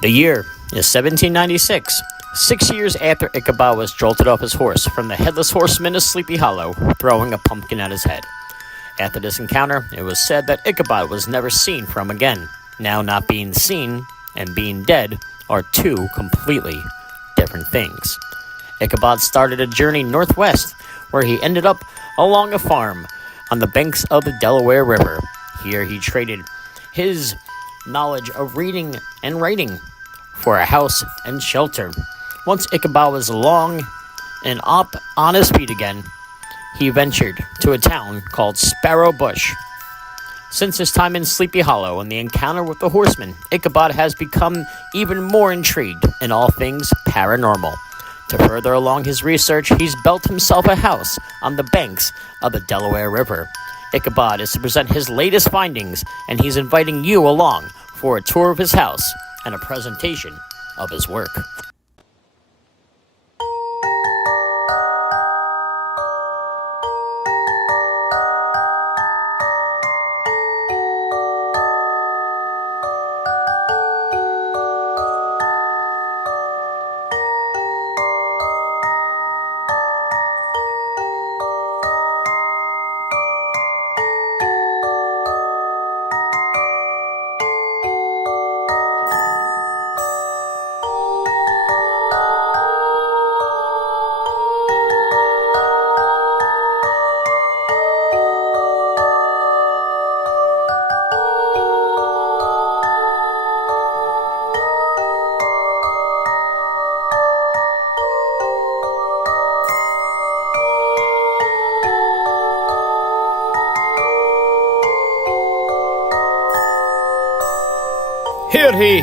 The year is 1796, 6 years after Icabod was jolted off his horse from the Headless Horseman of Sleepy Hollow, throwing a pumpkin at his head. After this encounter, it was said that Icabod was never seen from again. Now, not being seen and being dead are two completely different things. Icabod started a journey northwest, where he ended up along a farm on the banks of the Delaware River. Here he traded his knowledge of reading and writing for a house and shelter. Once Icabod was along and up on his feet again, he ventured to a town called Sparrow Bush. Since his time in Sleepy Hollow and the encounter with the Horseman, Icabod has become even more intrigued in all things paranormal. To further along his research, he's built himself a house on the banks of the Delaware River. Icabod is to present his latest findings, and he's inviting you along for a tour of his house and a presentation of his work.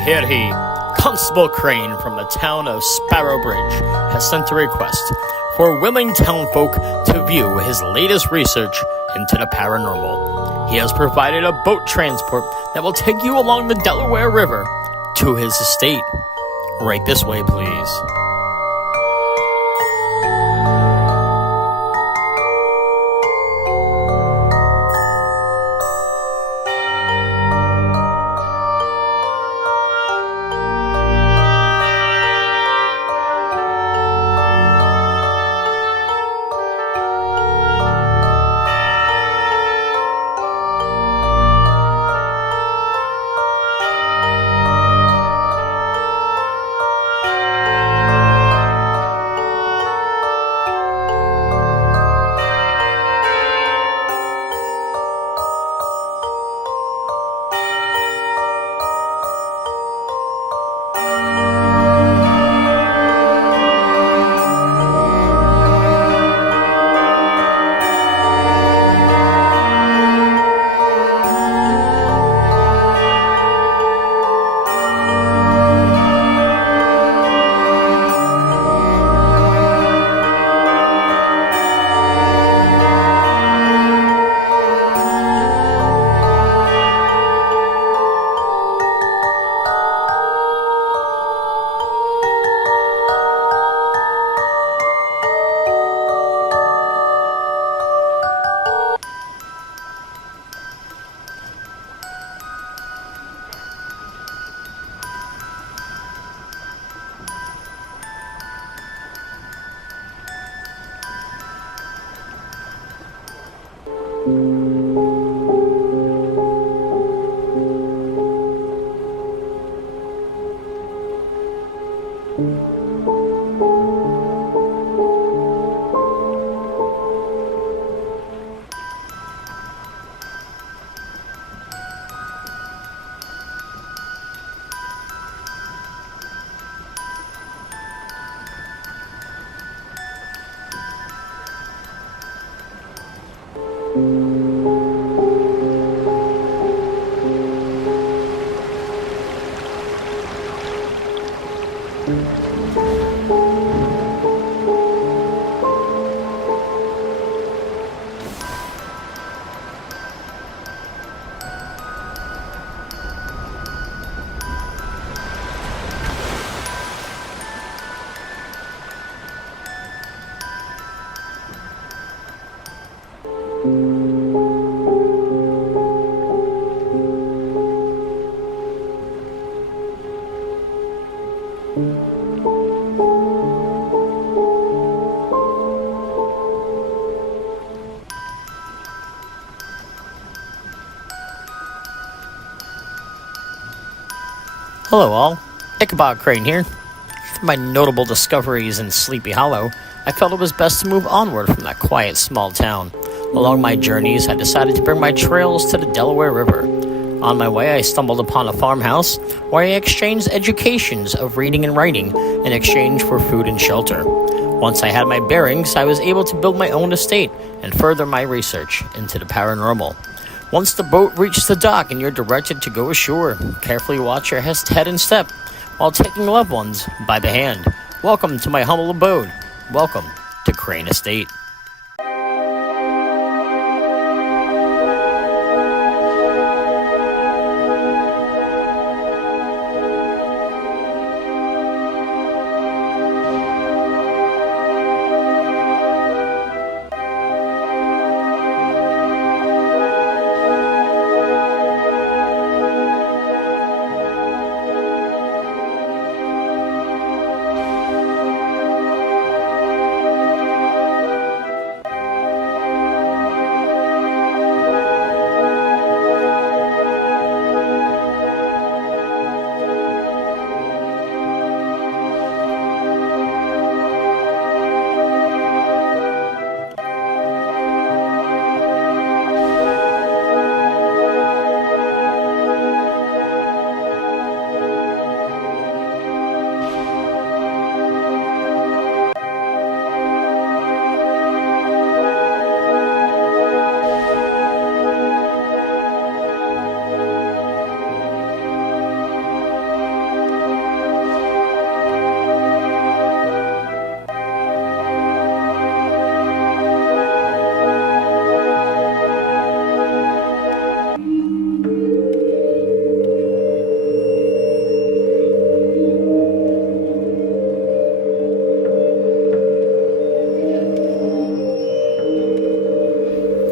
Hear he. Constable Crane from the town of Sparrow Bridge has sent a request for willing townfolk to view his latest research into the paranormal. He has provided a boat transport that will take you along the Delaware River to his estate. Right this way, please. Hello all, Icabod Crane here. For my notable discoveries in Sleepy Hollow, I felt it was best to move onward from that quiet small town. Along my journeys, I decided to bring my trails to the Delaware River. On my way, I stumbled upon a farmhouse where I exchanged educations of reading and writing in exchange for food and shelter. Once I had my bearings, I was able to build my own estate and further my research into the paranormal. Once the boat reaches the dock and you're directed to go ashore, carefully watch your head and step while taking loved ones by the hand. Welcome to my humble abode. Welcome to Crane Estate.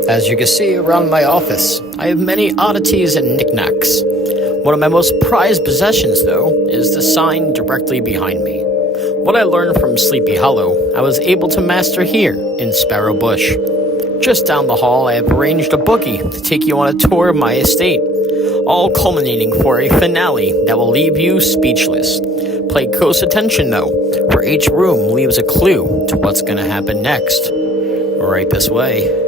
As you can see around my office, I have many oddities and knickknacks. One of my most prized possessions, though, is the sign directly behind me. What I learned from Sleepy Hollow, I was able to master here in Sparrow Bush. Just down the hall, I have arranged a bookie to take you on a tour of my estate, all culminating for a finale that will leave you speechless. Pay close attention, though, for each room leaves a clue to what's going to happen next. Right this way.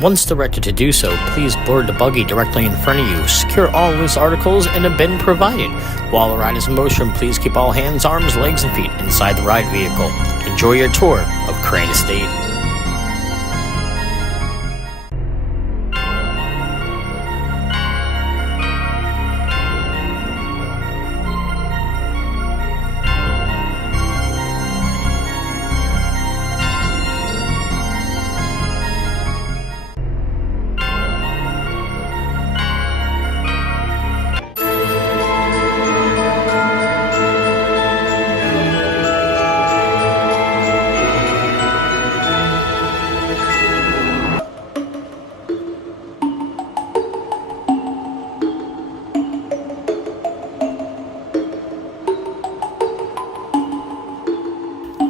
Once directed to do so, please board the buggy directly in front of you. Secure all loose articles in a bin provided. While the ride is in motion, please keep all hands, arms, legs, and feet inside the ride vehicle. Enjoy your tour of Crane Estate.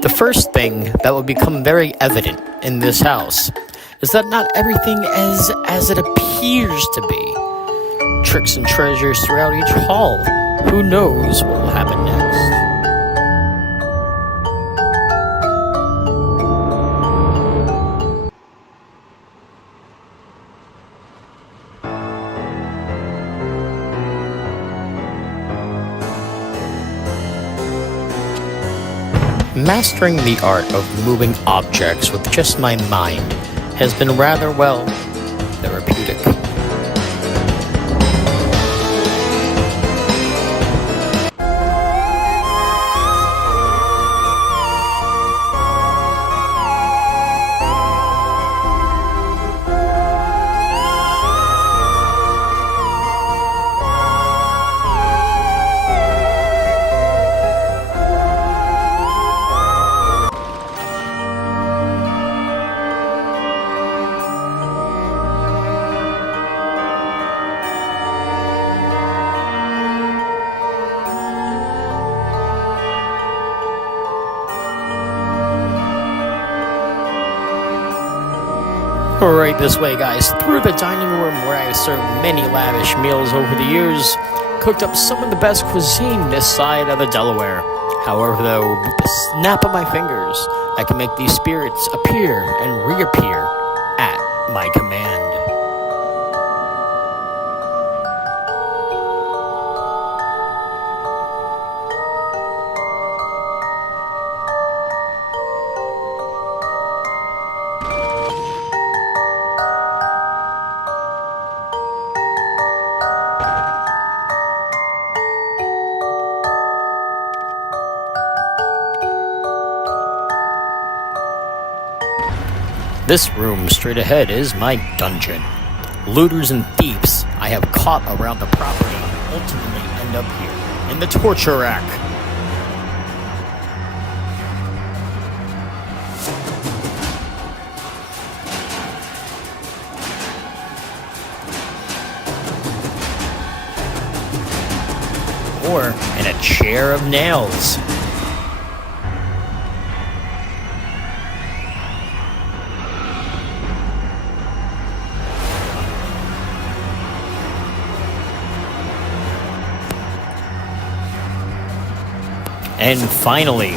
The first thing that will become very evident in this house is that not everything is as it appears to be. Tricks and treasures throughout each hall. Who knows what will happen next? Mastering the art of moving objects with just my mind has been rather, well, therapeutic. Right this way, guys, through the dining room where I have served many lavish meals over the years, cooked up some of the best cuisine this side of the Delaware. However, though, with the snap of my fingers, I can make these spirits appear and reappear at my command. This room straight ahead is my dungeon. Looters and thieves I have caught around the property ultimately end up here in the torture rack. Or in a chair of nails. And finally,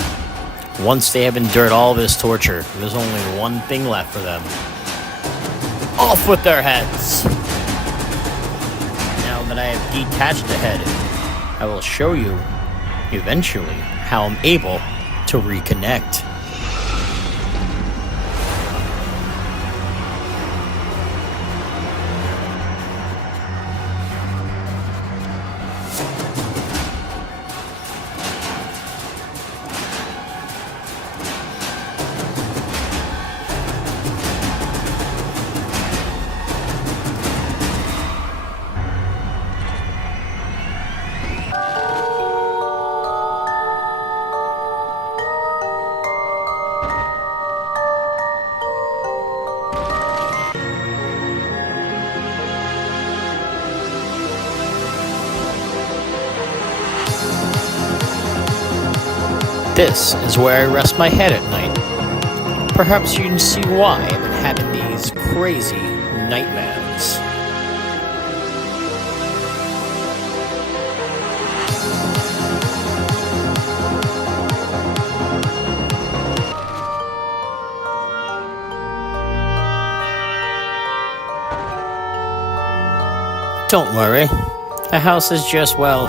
once they have endured all this torture, there's only one thing left for them. Off with their heads! Now that I have detached the head, I will show you, eventually, how I'm able to reconnect. This is where I rest my head at night. Perhaps you can see why I've been having these crazy nightmares. Don't worry, the house is just, well,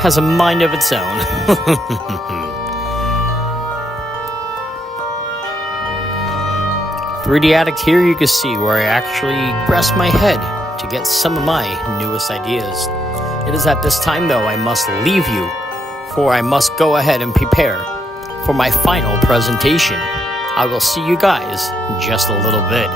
has a mind of its own. Through the attic here you can see where I actually rest my head to get some of my newest ideas. It is at this time though I must leave you, for I must go ahead and prepare for my final presentation. I will see you guys in just a little bit.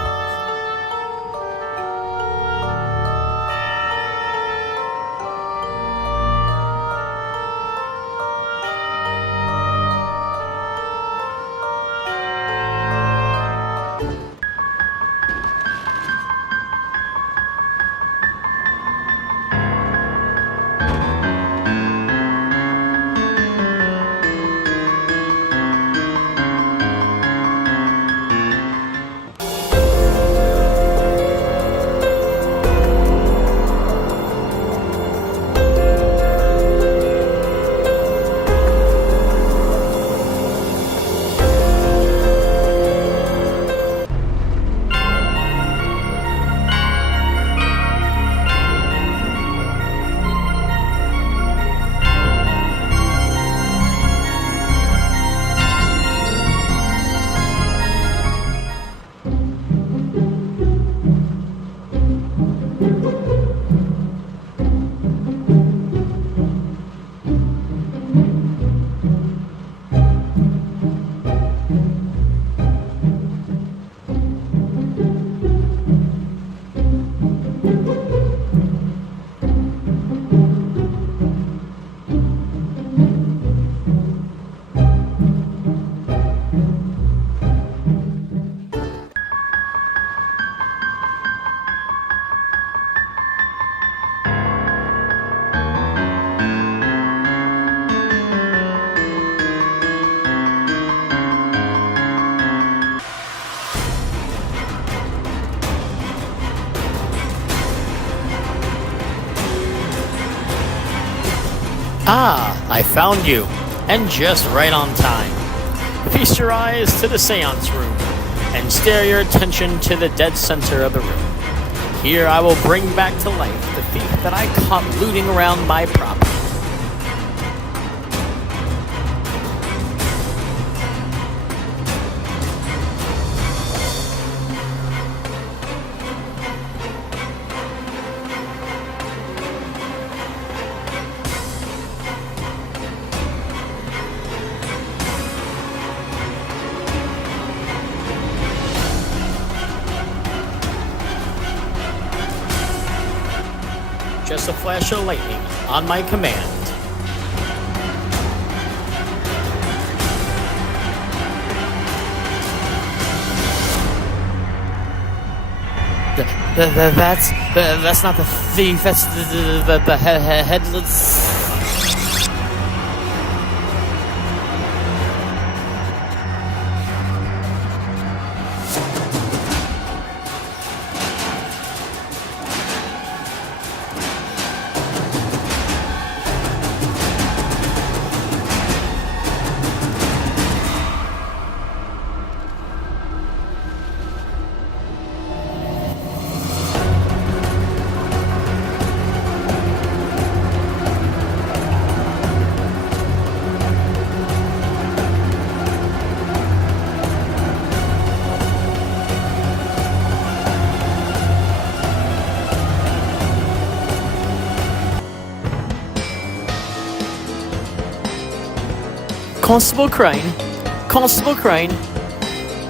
Ah, I found you, and just right on time. Feast your eyes to the seance room, and stare your attention to the dead center of the room. Here I will bring back to life the thief that I caught looting around my property. Just a flash of lightning on my command. That's not the thief. That's the headless. Constable Crane? Constable Crane?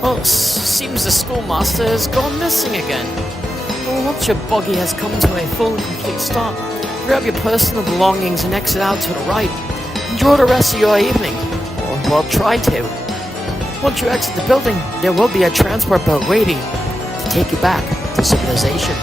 Oh, seems the schoolmaster has gone missing again. Well, once your buggy has come to a full and complete stop, grab your personal belongings and exit out to the right. Enjoy the rest of your evening. Or, well, try to. Once you exit the building, there will be a transport boat waiting to take you back to civilization.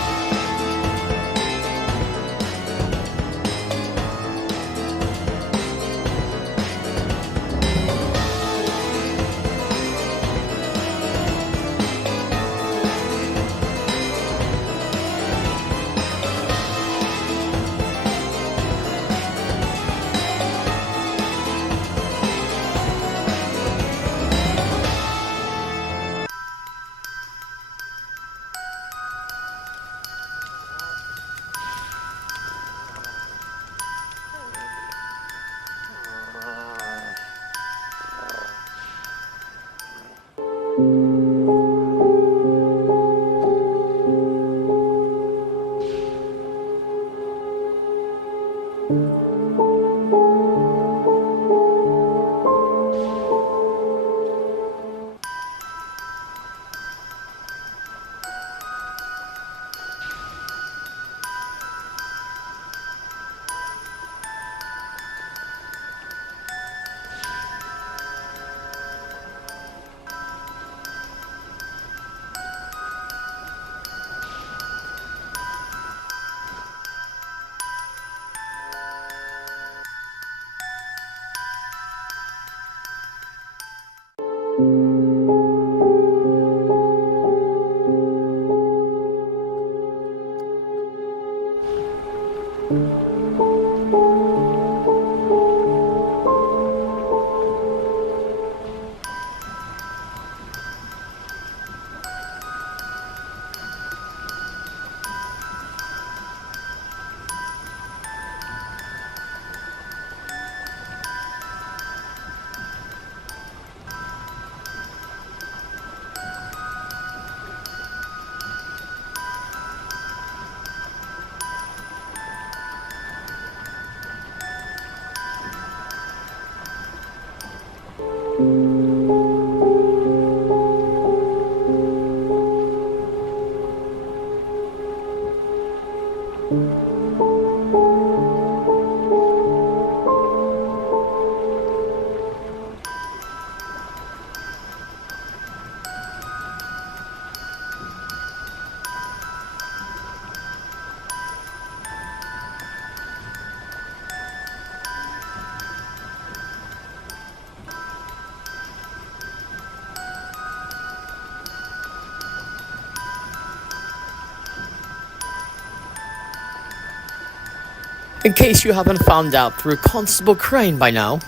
In case you haven't found out through Constable Crane by now,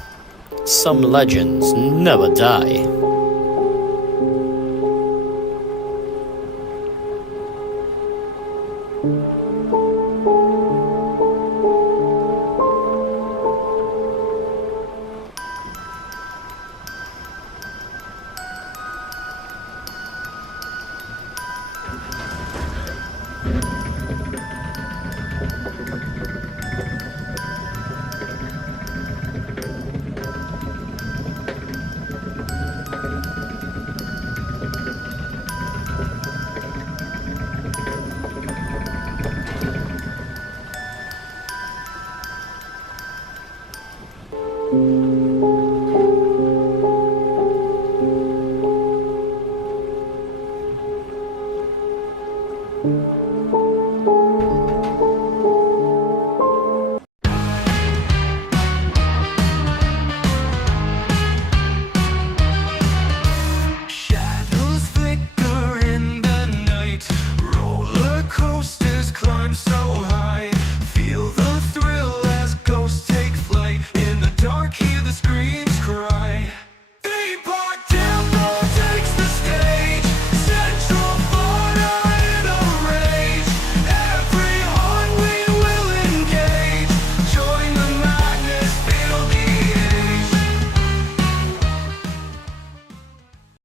some legends never die.